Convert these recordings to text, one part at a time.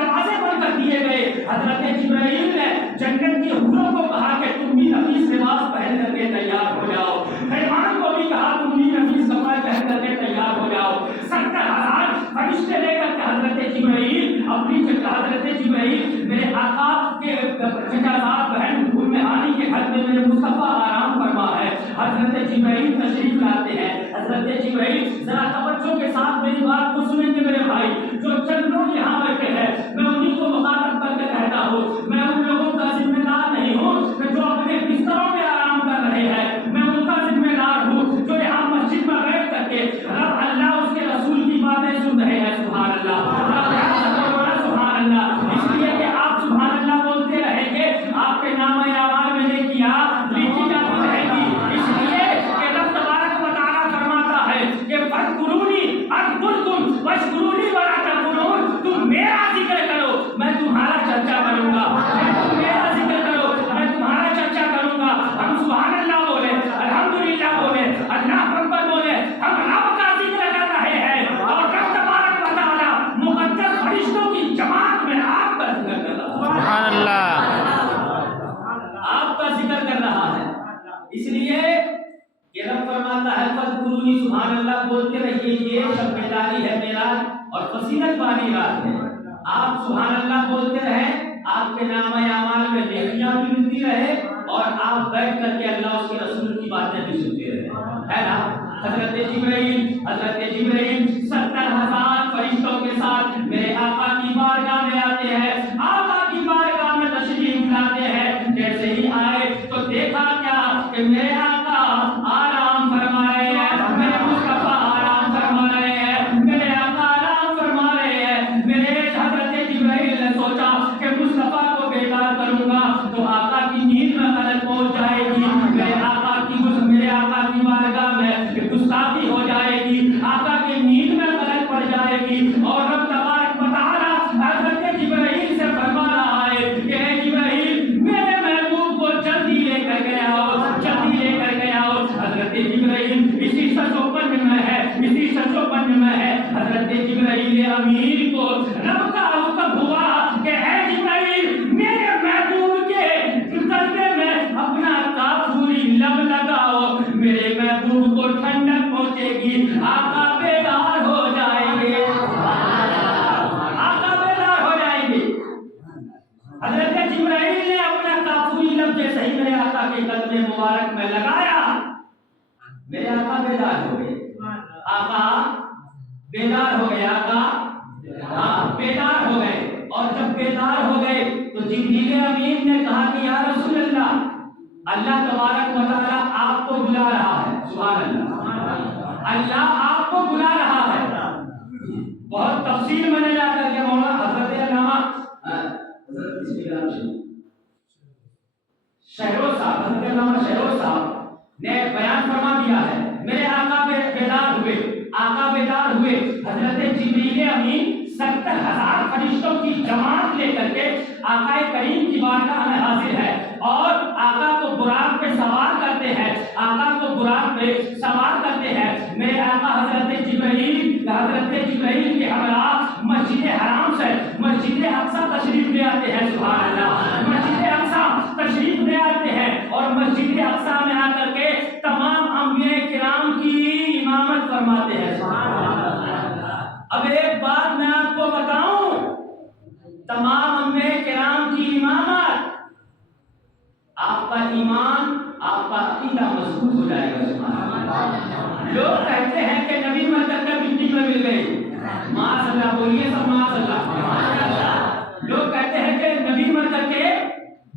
دروازے بند کر دیے گئے. حضرت جبرائیل نے جنت کی حوروں کو کہا کہ تم بھی نفیس لباس پہن کر کے تیار ہو جاؤ. حیوان کو بھی کہا تم بھی نفیس کپڑے پہن کر کے تیار ہو جاؤ. 70,000 فرشتے لے کر کے حضرت جبرائیل میرے آقا کے چچا صاحب بہن ام ہانی کے گھر میں میرے مصطفیٰ آرام فرما ہے. حضرت جبرائیل تشریف لاتے ہیں. حضرت جبرائیل ذرا توجہ کے ساتھ میری بات کو سنیں گے میرے بھائی. جو چند لوگ یہاں بیٹھے ہیں میں انہیں کو مخاطب کر کے کہتا ہوں, میں ان لوگوں کا ذمہ دار نہیں ہوں کہ جو اپنے بستروں میں آرام کر رہے ہیں. میں ان کا ذمہ دار ہوں جو یہاں مسجد میں بیٹھ کر کے رب اللہ اس کے رسول کی باتیں سن رہے ہیں. سبحان اللہ, سبحان اللہ. اس لیے کہ آپ سبحان اللہ بولتے رہیں گے, آپ کے نام اعمال میں نے کیا لکھی جاتی رہے گی. اس لیے کہ رب تبارک و تعالیٰ فرماتا ہے کہ فاذکرونی اذکرکم واشکرونی ولا تکفرون. تم میرا ذکر کرو میں تمہارا چرچا کروں گا. تم میرا ذکر کرو میں تمہارا چرچا کروں گا. ہم سبحان اللہ بولے, الحمدللہ بولے, اللہ اکبر بولے, ہم رب کا ذکر کر رہے ہیں اور رب تبارک و تعالیٰ مقدس فرشتوں کی جماعت میں آپ کا ذکر کر رہا ہے. سبحان اللہ, آپ کا ذکر کر رہا ہے. اس لیے کہ رب فرماتا ہے فاذکرونی, سبحان اللہ بولتے رہیے. یہ شب بیداری ہے معراج اور فضیلت والی رات ہے. آپ سبحان اللہ بولتے رہیں, آپ کے نام اعمال میں نیکیاں بھی ملتی رہے اور آپ بیٹھ کر کے اللہ اس کے رسول کی باتیں بھی سنتے رہے, ہے نا. حضرت جبرائیل 70,000 فرشتوں کے ساتھ میرے آقا کی بارگاہ میں آتے ہیں. آقا کی بارگاہ میں تشریف لاتے ہیں. جیسے ہی آئے تو دیکھا کیا کہ میرے آقا آرام فرما رہے ہیں, میرے مصطفیٰ آرام فرما رہے ہیں, میرے آقا آرام فرما رہے ہیں. میرے حضرت جبرائیل نے سوچا کہ مصطفیٰ کو بیدار کروں گا تو آقا کی نیند میں غلط پہنچ جائے گی. میرے آقا کی بارگاہ میں گستاخی ہو جائے گی, آقا کی نیند میں غلط پڑ جائے گی. اور رب تبارک و تعالیٰ حضرت جبرائیل سے فرما رہا ہے کہ اے جبرائیل میرے محبوب کو جلدی لے کر کے آؤ, جلدی لے کر کے آؤ. حضرت جبرائیل اسی 55 میں ہے, اسی 55 میں ہے. حضرت جبرائیل امیر کو رب کا حکم ہوا کہ اے جبرائیل میرے محبوب کے قلبے میں اپنا کافوری لب لگاؤ, میرے محبوب کو ٹھنڈک پہنچے گی, آقا بیدار ہو جائیں گے, آقا بیدار ہو جائیں گے. حضرت جبرائیل نے اپنا کافوری لب جیسے ہی میرے آقا کے قلب مبارک میں لگایا, میرے آقا بیدار ہو گئے. آقا بیدار ہو گئے, آقا بیدار ہو گئے. اور جب بیدار ہو گئے تو جبریل امین نے کہا کہ یا رسول اللہ, اللہ تبارک و تعالیٰ آپ کو بلا رہا ہے. سبحان اللہ, اللہ آپ کو بلا رہا ہے. بہت تفصیل میں نے جا کر کے مولانا حضرت علامہ شہروز صاحب, حضرت علامہ شہروز صاحب نے بیان فرما دیا ہے. میرے آقا بیدار ہوئے, آقا بیدار ہوئے. حضرت جبریل امین 70,000 فرشتوں کی جماعت لے کر کے آقا کریم کی بارگاہ میں حاضر ہے اور آقا کو براق پہ سوار کرتے ہیں, آقا کو براق پہ سوار کرتے ہیں. میرے آقا حضرت جبرائیل کے ہمراہ مسجد حرام سے مسجد اقصی تشریف لے آتے ہیں. سبحان اللہ, مسجد اقصی تشریف لے آتے ہیں اور مسجد اقصی میں آ کر کے تمام انبیاء کرام کی امامت فرماتے ہیں. سبحان اللہ. اب ایک بات میں آپ کو بتاؤں, تمام انبیاء کرام کی امامت, آپ کا ایمان, آپ کا عقیدہ مضبوط ہو جائے گا. سبحان اللہ. لوگ کہتے ہیں کہ نبی مر کر کے مٹی میں مل گئے, ماشاء اللہ بولیے سب ماشاء اللہ. لوگ کہتے ہیں کہ نبی مر کر کے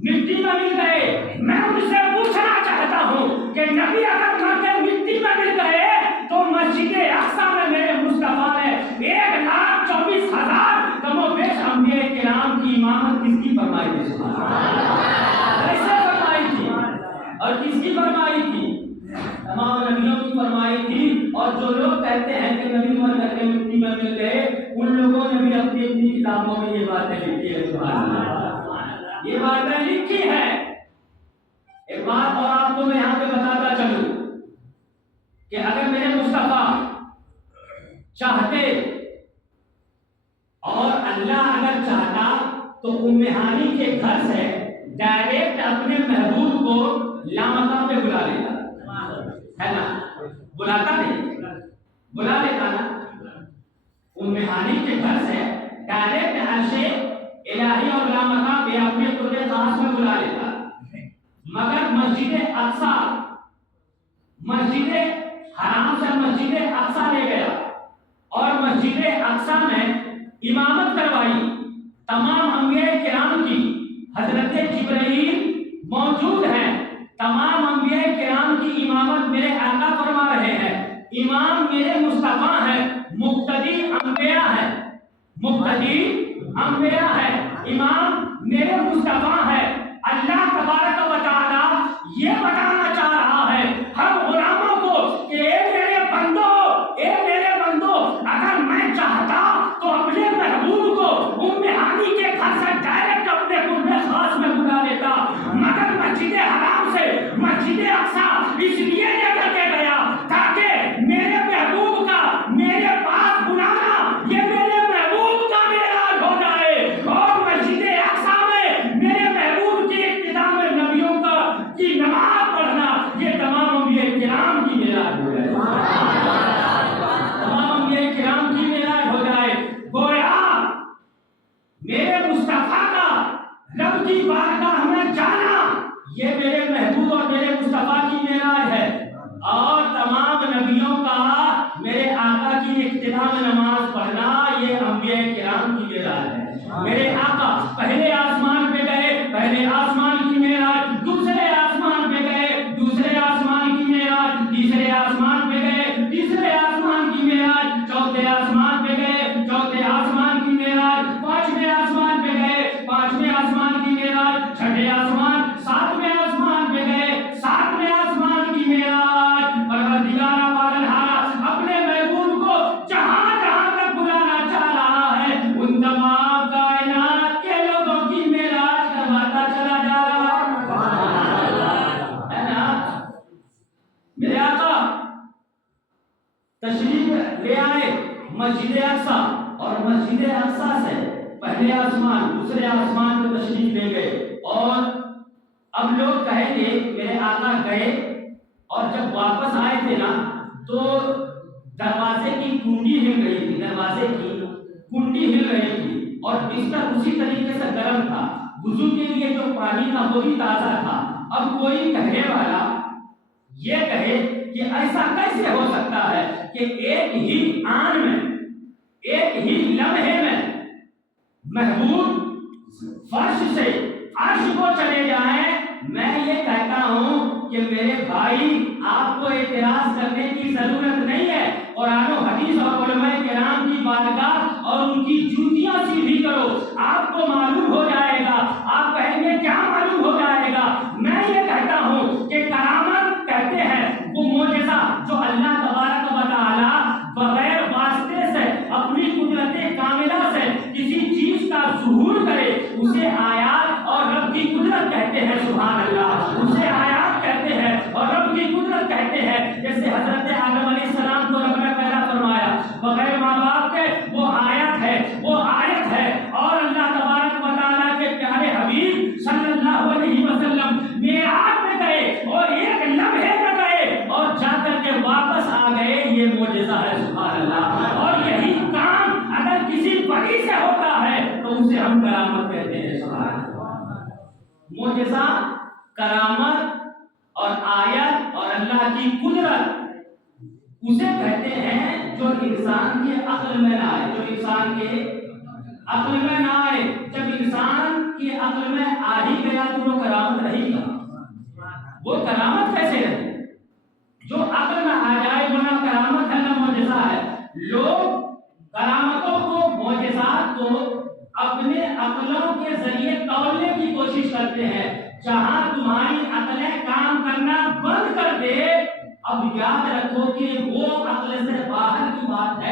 مٹی میں مل گئے. میں ان سے پوچھنا چاہتا ہوں کہ نبی اگر مر کے مٹی میں مل گئے تو مسجد اقصی میں میرے مصطفیٰ نے 1,24,000 کم و بیش انبیاء کرام کی امامت کس کی فرمائی تھی؟ کیسے فرمائی تھی اور کس کی فرمائی تھی؟ تمام نبیوں کی فرمائی تھی. اور جو لوگ کہتے ہیں کہ نبی مر کر کے مٹی میں مل گئے, ان لوگوں نے بھی اپنی اپنی کتابوں میں یہ باتیں لکھی ہے. سبحان اللہ, یہ باتیں لکھی ہے. ایک بات اور آپ کو میں یہاں پہ بتاتا چلوں کہ اگر میرے مصطفیٰ چاہتے اور اللہ اگر چاہتا تو ام ہانی کے گھر سے ڈائریکٹ اپنے محبوب کو لامکان پہ بلا لیتا ہے نا, بلاتا نہیں, بلا لیتا نا. ام ہانی کے گھر سے ڈائریکٹ عرش الہی اور لامکان پہ اپنے قرب خاص میں بلا لیتا. مگر مسجد اقصی, مسجد حرام سے مسجد اقصی لے گیا اور مسجد اقصی میں امامت کروائی تمام انبیاء کرام کی. حضرت جبرائیل موجود ہیں, تمام انبیاء کرام کی امامت میرے آقا فرما رہے ہیں. امام میرے مصطفیٰ ہیں, مقتدی انبیاء ہیں, مقتدی انبیاء ہیں, امام میرے مصطفیٰ ہیں. اللہ تبارک و تعالی یہ بتانا چاہ رہا ہے ہم غلاموں کو کہ اے میرے بندو, اگر میں چاہتا تو اپنے محبوب کو ام ہانی کے گھر سے ڈائریکٹ اپنے قرب خاص میں بلا لیتا, مگر مسجد حرام سے مسجد اقصی اس لیے لے کر کے گیا تاکہ میرے محبوب کا میرے پاس بلانا یہ میرے محبوب کا معراج ہو جائے, اور مسجد اقصی میں میرے محبوب کی ابتدا میں نبیوں کی نماز پڑھنا یہ تمام انبیاء کرام کی معراج ہو جائے, تمام انبیاء کرام کی معراج ہو جائے. گویا میرے مصطفیٰ کا رب کی بارگاہ میں جانا یہ میرے محبوب اور میرے مصطفیٰ کی معراج ہے, اور تمام نبیوں کا میرے آقا کی ابتدا میں نماز پڑھنا یہ انبیاء کرام کی معراج ہے. میرے آقا پہلے آسمان پہ گئے, پہلے آسمان کی معراج, دوسرے آسمان پہ گئے, دوسرے آسمان کی معراج, تیسرے آسمان پہ گئے, تیسرے آسمان کی معراج, چوتھے آسمان پہ گئے, چوتھے آسمان کی معراج, پانچویں آسمان پہ گئے, پانچویں آسمان کی معراج, چھٹے آسمان, ساتویں آسمان پہ گئے, ساتویں آسمان کی معراج. پروردگار عالم اپنے محبوب کو جہاں جہاں تک بلانا چاہ رہا ہے ان تمام کائنات کے لوگوں کی معراج کرواتا چلا جا رہا ہے نا. میرے آقا تشریف لے آئے مسجد اقصی, اور مسجد اقصی سے پہلے آسمان دوسرے آسمان پہ تشریف لے گئے, اور اب لوگ کہیں گے میرے آقا گئے اور جب واپس آئے تھے نا تو دروازے کی کنڈی ہل رہی تھی, دروازے کی کنڈی ہل رہی تھی, اور بستر اسی طریقے سے گرم تھا, وضو کے لیے جو پانی تھا وہ بھی تازہ تھا. اب کوئی کہنے والا یہ کہے کہ ایسا کیسے ہو سکتا ہے کہ ایک ہی آن میں, ایک ہی لمحے میں محبوب فرش سے عرش کو چلے جائیں. میں یہ کہتا ہوں کہ میرے بھائی آپ کو اعتراض کرنے کی ضرورت نہیں ہے, قرآن و حدیث اور علماء کرام کی بارگاہ اور ان کی جوتیاں سیدھی کرو, آپ کو معلوم ہو جائے گا. آپ کہیں گے کیا معلوم ہو جائے گا؟ میں یہ کہتا ہوں کہ کرامت کہتے ہیں وہ معجزہ جو اللہ تبارک و تعالی بغیر واسطے سے اپنی قدرت کاملہ سے کسی چیز کا ظہور کرے اسے آیات اور رب کی قدرت کہتے ہیں. سبحان اللہ, اسے آیات کہتے ہیں اور رب کی قدرت کہتے ہیں. جیسے حضرت آدم علیہ السلام کو رب نے پیدا فرمایا بغیر ماں باپ کے, وہ آیت ہے, وہ آیت ہے. اور اللہ تبارک و تعالیٰ کے پیارے حبیب صلی اللہ علیہ وسلم معراج میں گئے اور ایک لمحے میں گئے اور جا کر کے واپس آ گئے, یہ معجزہ ہے. سبحان اللہ. اور یہی کام اگر کسی بڑی سے ہوتا ہے تو اسے ہم کرامت کہتے ہیں. سبحان اللہ. معجزہ, کرامت اور آیت اور اللہ کی قدرت اسے کہتے ہیں جو انسان کے عقل میں نہ آئے, جو انسان کے عقل میں نہ آئے. جب انسان کے عقل میں آ ہی گیا تو وہ کرامت رہی گا. وہ کرامت کیسے رہے؟ جو عقل میں آ جائے وہ نہ کرامت ہے نہ معجزہ ہے. لوگ کرامتوں کو, معجزات کو اپنے عقلوں کے ذریعے تولنے کی کوشش کرتے ہیں. جہاں تمہاری عقلیں کام کرنا بند کر دے, اب یاد رکھو کہ وہ عقل سے باہر کی بات ہے.